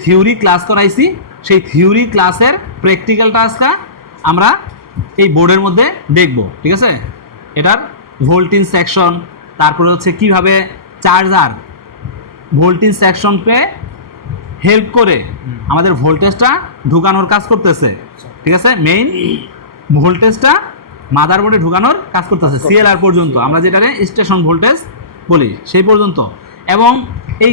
Theory class করাইছি, সেই theory ক্লাসের প্র্যাকটিক্যাল টাস্কটা আমরা এই বোর্ডের মধ্যে দেখব। ঠিক আছে, এটার ভোল্টেজ সেকশন, তারপরে হচ্ছে কিভাবে চার্জার ভোল্টেজ সেকশনকে হেল্প করে আমাদের ভোল্টেজটা ঢুকানোর কাজ করতেছে। ঠিক আছে, মেইন ভোল্টেজটা মাদারবোর্ডে ঢুকানোর কাজ করতেছে সিএলআর পর্যন্ত, আমরা যেটারে স্টেশন ভোল্টেজ বলি সেই পর্যন্ত। এবং এই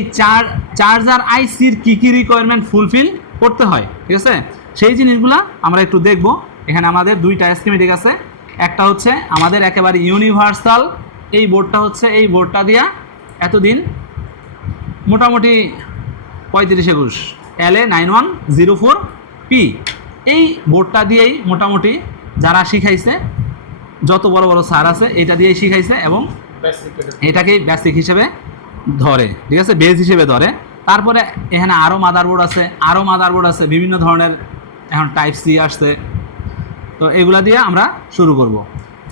চার্জার আইসির কী কী রিকোয়ারমেন্ট ফুলফিল করতে হয়, ঠিক আছে, সেই জিনিসগুলো আমরা একটু দেখব। এখানে আমাদের দুইটা স্কিমেটিক আছে, একটা হচ্ছে আমাদের একেবারে ইউনিভার্সাল এই বোর্ডটা হচ্ছে, এই বোর্ডটা দিয়া এতদিন মোটামুটি 3521 LA9104P এই বোর্ডটা দিয়েই মোটামুটি যারা শিখাইছে, যত বড় বড় স্যার আছে এটা দিয়েই শিখাইছে এবং এটাকেই বেসিক হিসেবে ধরে। ঠিক আছে, বেস হিসেবে ধরে। তারপরে এখানে আরও মাদারবোর্ড আছে বিভিন্ন ধরনের, এখন টাইপ সি আসছে, তো এগুলা দিয়ে আমরা শুরু করব।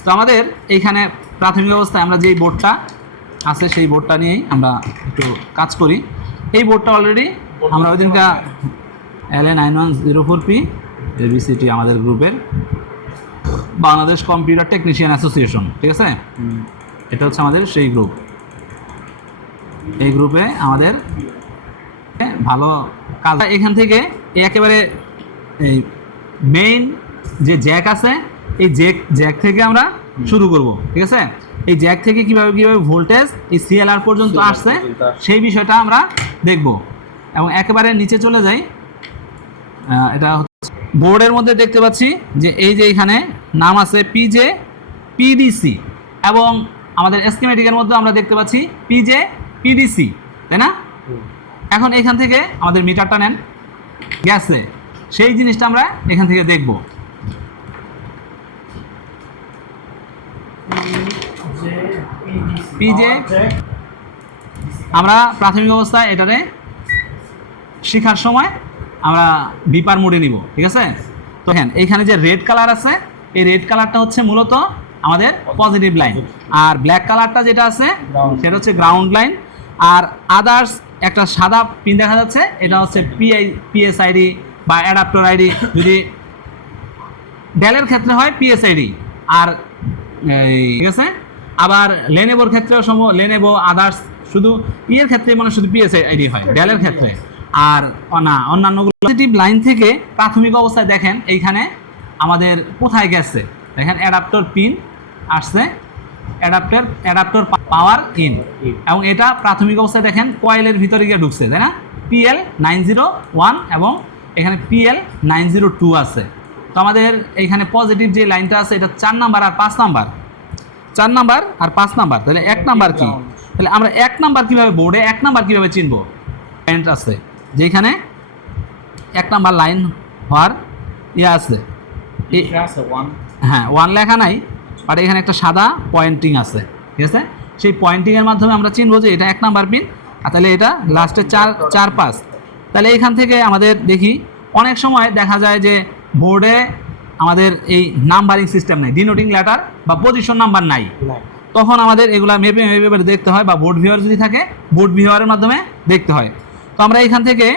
তো আমাদের এইখানে প্রাথমিক অবস্থায় আমরা যেই বোর্ডটা আছে সেই বোর্ডটা নিয়েই আমরা একটু কাজ করি। এই বোর্ডটা অলরেডি আমরা ওই দিনকা LA9104P ABCT আমাদের গ্রুপের বাংলাদেশ কম্পিউটার টেকনিশিয়ান অ্যাসোসিয়েশন, ঠিক আছে, এটা হচ্ছে আমাদের সেই গ্রুপ। এই গ্রুপে আমাদের ভালো কাজ। এখান থেকে একেবারে এই মেইন যে জ্যাক আছে, এই জ্যাক থেকে আমরা শুরু করব। ঠিক আছে, এই জ্যাক থেকে কিভাবে ভোল্টেজ এই সিএলআর পর্যন্ত আসছে সেই বিষয়টা আমরা দেখব। এবং একেবারে নিচে চলে যাই, এটা হচ্ছে বোর্ডের মধ্যে দেখতে পাচ্ছি যে এই যে এখানে নাম আছে পিজে পিডিসি, এবং আমাদের স্কিমেটিকের মধ্যে আমরা দেখতে পাচ্ছি পিজে পিডিসি, তাই না? এখন এখান থেকে আমাদের মিটারটা নেন গ্যাসে, সেই জিনিসটা আমরা এখান থেকে দেখব। পিজে আমরা প্রাথমিক অবস্থায় এটারে শেখার সময় আমরা বিপার মোডে নিব। ঠিক আছে, তো হ্যাঁ, এইখানে যে রেড কালার আছে, এই রেড কালারটা হচ্ছে মূলত আমাদের পজিটিভ লাইন, আর ব্ল্যাক কালারটা যেটা আছে সেটা হচ্ছে গ্রাউন্ড লাইন। আর আদার্স একটা সাদা পিন দেখা যাচ্ছে, এটা হচ্ছে পিএসআইডি বা অ্যাডাপ্টার আইডি, যদি ডেলের ক্ষেত্রে হয় পিএসআইডি। আর ঠিক আছে, আবার লেনেভোর ক্ষেত্রেও লেনেভো আদার্স শুধু ইয়ের ক্ষেত্রে মানে শুধু পিএসআইডি হয় ডেলের ক্ষেত্রে। আর না অন্যান্যগুলো পজিটিভ লাইন থেকে প্রাথমিক অবস্থায় দেখেন এইখানে আমাদের কোথায় গেছে, দেখেন অ্যাডাপ্টার পিন আসছে, অ্যাডাপ্টার পাওয়ার ইন, এবং এটা প্রাথমিক অবস্থায় দেখেন কয়েলের ভিতরে গিয়ে ঢুকছে, তাই না? PL901 এবং এখানে PL902 আছে। তো আমাদের এইখানে পজিটিভ যে লাইনটা আছে এটা 4 নাম্বার আর 5 নাম্বার, 4 নাম্বার আর 5 নাম্বার। তাহলে 1 নাম্বার কি? তাহলে আমরা 1 নাম্বার কীভাবে বোর্ডে 1 নাম্বার কীভাবে চিনব? পয়েন্ট আছে যেখানে 1 নাম্বার লাইন হওয়ার ইয়ে আছে, হ্যাঁ 1 লেখা নাই, আর এখানে একটা সাদা পয়েন্টিং আছে। ঠিক আছে, সেই পয়েন্টিংয়ের মাধ্যমে আমরা চিনব যে এটা 1 নাম্বার পিন। আর তাহলে এটা লাস্টে 4 5। তাহলে এখান থেকে আমাদের দেখি অনেক সময় দেখা যায় যে বোর্ডে আমাদের এই নাম্বারিং সিস্টেম নেই, ডিনোটিং লেটার বা পজিশন নাম্বার নাই, তখন আমাদের এগুলা মেপে দেখতে হয়, বা বোর্ড ভিউয়ার যদি থাকে বোর্ড ভিউয়ারের মাধ্যমে দেখতে হয়। তো আমরা এখান থেকে